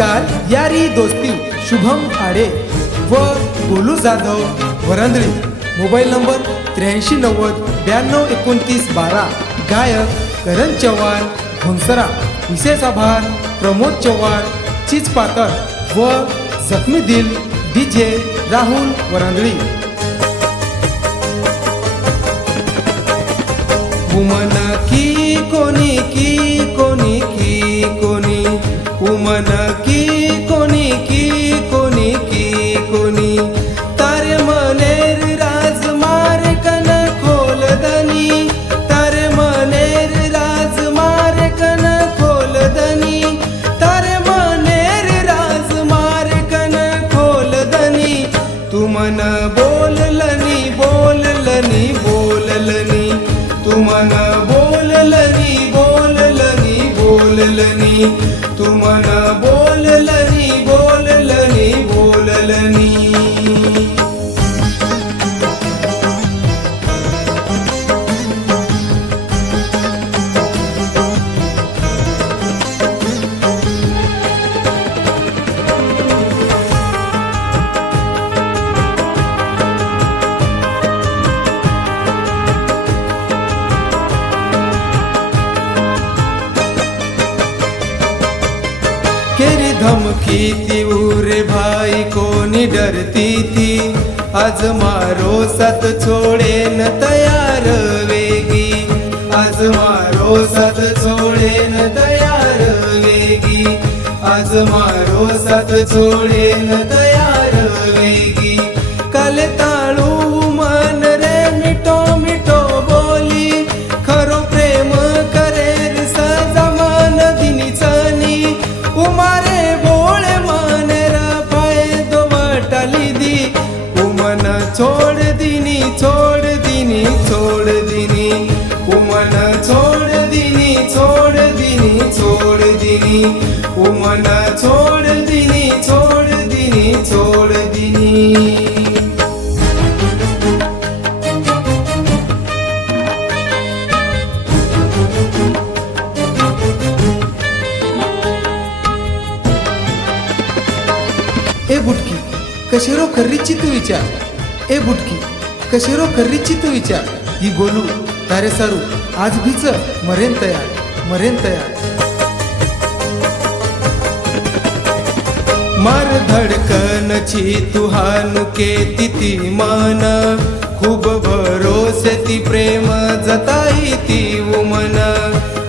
गीतकार यारी दोस्ती शुभम आडे व गोलू जाधव वरंदळी. Mobile number 8390922912. गायक करण चव्हाण घोंसरा. विशेष आभार प्रमोद चव्हाण चिचपाकर व जखमी दिल DJ राहुल वरंदळी. उमन की कोणी की कोणी की कोणी उमन की कोणी की कोणी की कोणी तारे मनेर राजमार कन खोलदनी तारे मनेर राजमार कन खोलदनी तारे मनेर राजमार कन खोलदनी तू मन बोललनी बोललनी बोललनी तू मन बोललनी बोललनी बोललनी तू मन बोललनी बोललनी बोललनी. केरी धमकी ती उरे भाई कोणी डरती थी आज मारो साथ छोड़े न तयार वेगी आज मारो साथ छोड़े न तयार वेगी आज मारो साथ छोड़े न तयार वेगी. काले ताळू मन रे मिठो मिठो बोली खरो प्रेम करेर सजा मन दिनीचनी उमारे बोळे मानेरा फायदो वाटाली दी उमन छोड़ दिनी छोड़ दिनी छोड़ दिनी उमन छोड़ दिनी छोड़ दिनी छोड़ दिनी उमन छोड़ दिनी छोड़ दिनी छोड़ दिनी. ए बुटकी कशेरो खर्रीची तू विचार ए बुटकी कशेरो खर्रीची तू विचार ही गोलू तारे सारू आज भीच मरेन तयार मरेन तयार. मार धडकनची तू हानुके तिती मान खूप भरोसे ती प्रेम जताई ती उमन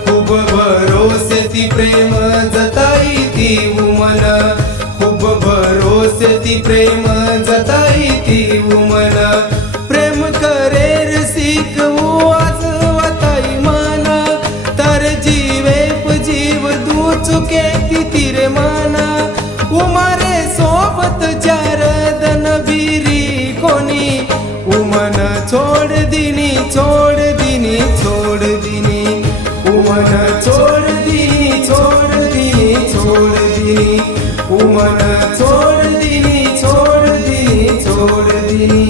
खूप भरोसे ती प्रेम जताई ती उमन खूप भरोसे ती प्रेम जताई ती उमन प्रेम करेर शिकवू आज वाताई माना तर जीवेप जीव दू चुके ती तिरे माना उमारे सोबत चार दन बिरी कोणी उमन छोड़ दिनी छोड़ दिनी छोड़ दिनी उमन छोड़ दिनी छोड़ दिनी छोड़ दिनी उमन छोड़ दिनी छोड़ दिनी छोड़ दिनी.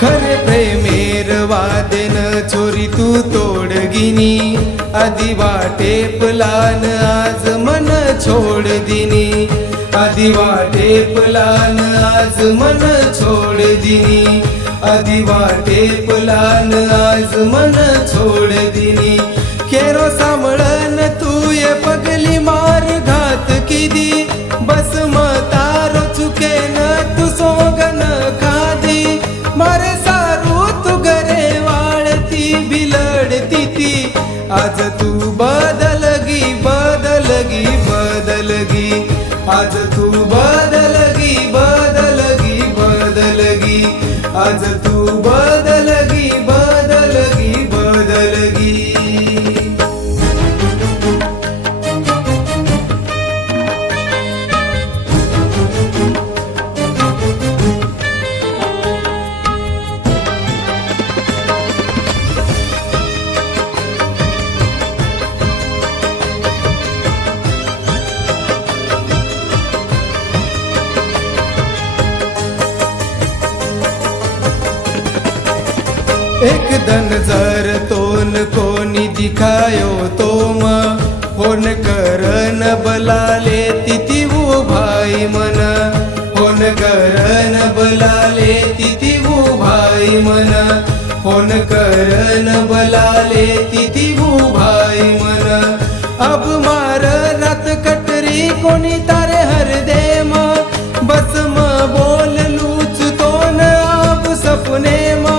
खरे प्रेमेर वादेन चोरी तू तोडगिनी आधी वाटे पलान आज मन छोड़ दिनी आधी वाटे पलान आज मन छोड़ दिनी आधी वाटे पलान आज मन छोड़ दिनी. केरो सामळन तू ये पगली मार घात किदी बस मतारो चुके न तू सोगन खादी मारे सारू तू घरे वाळती बिलडती ती आज तू बदलगी बदलगी बदलगी आज तू बदलगी बदलगी बदलगी आज तू बदलगी बदलगी बदलगी. एक दन जर तोन कोणी दिखायो तोम होन करन बलाले तिती भाई मन होन करन बलाले तिती भाई मन होन करन बलाले तिती भाई मन अब मार रात कटरी कोणी तारे हर दे म बस म बोल लूच तो न अब सपने म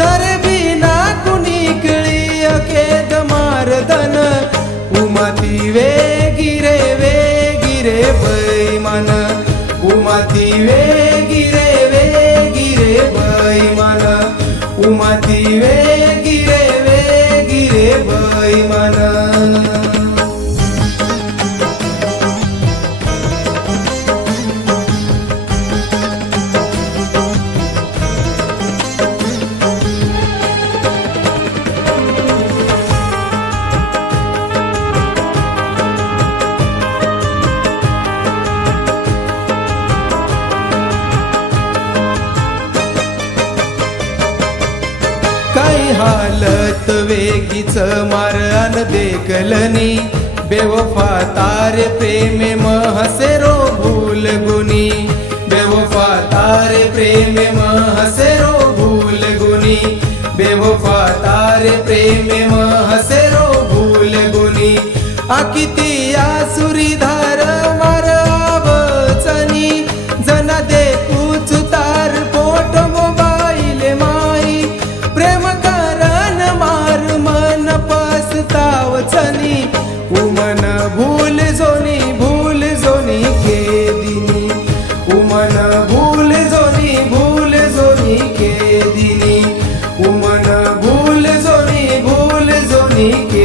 तारे बिना कुणी किळी अकेद मार दन उमाती वे गिरे बैमान उमाती वे गिरे बैमान उमाती वे गिरे बैमान काही हालत वेगीच मारन देखलनी बेवफा तारे प्रेमे महसे रो भूल गुनी बेवफा तारे प्रेमे महसे रो भूल गुनी बेवफा तारे प्रेमे महसे रो भूल गुनी आकिती आसुरी धार मार आवचनी जना देखूच तार पोट मोबाईल माई प्रेम कारण मार मन पस्तावचनी उमन भूल जोनी के दिनी उमन भूल जोनी के दिनी उमन भूल जोनी के